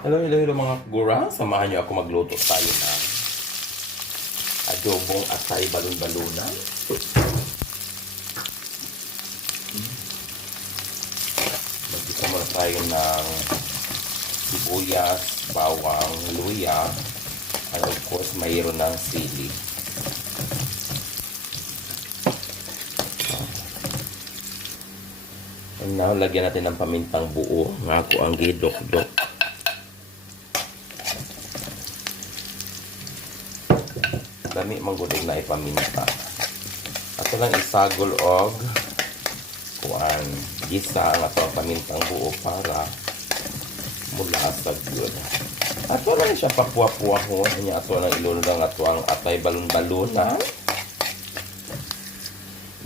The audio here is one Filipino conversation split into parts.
Hello mga gura. Samahan niyo ako magluto tayo ng adobong atay balon-balunan. Magisa muna tayo ng sibuyas, bawang, luya, and of course mayroon ng sili. And now, lagyan natin ng pamintang buo. Nga ako ang gidok-dok. Dami manggulig na ipaminta. Ato lang isagol og kuan gisa ang ato ang pamintang buo para mula sa good. Ato lang siya papuwa-puwahon. Kanya ato lang ilunod ang ato ang atay balon-balunan.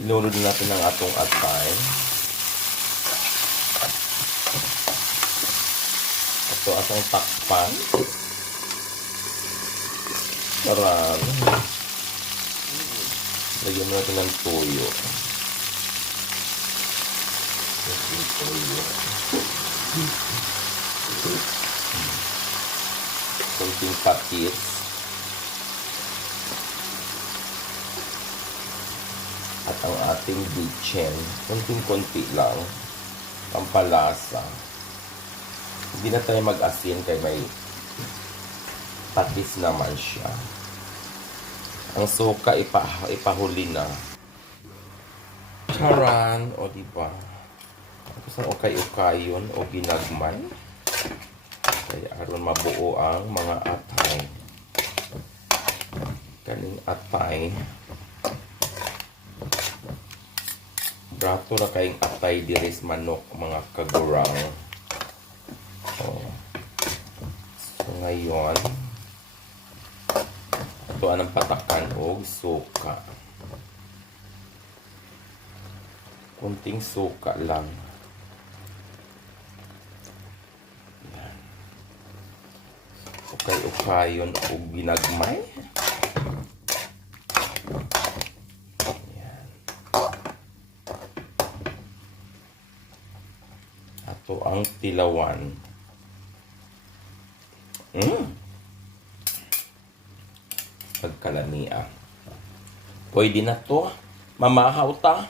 Ilunod natin ang atong atay. Ito atong takpan. Sarap. Lagyan natin ng toyo. Konting patis. At ang ating bitchen. Konting-konti lang. Pampalasa. Hindi na tayo mag-asin kay may patis naman siya. Ang suka ipahuli na. Charan, o diba? Tapos ang ukay-ukayon o ginagmay. Kaya aron mabuo ang mga atay. Kaning atay. Brato na kayong atay diris manok mga kagurang. So ngayon, ito anong patakan o suka. Kunting suka lang. Yan. Ukay-ukayon o ginagmay. Yan. Ito ang tilawan. Pagkalania. Pwede na to. Mamahaw ta.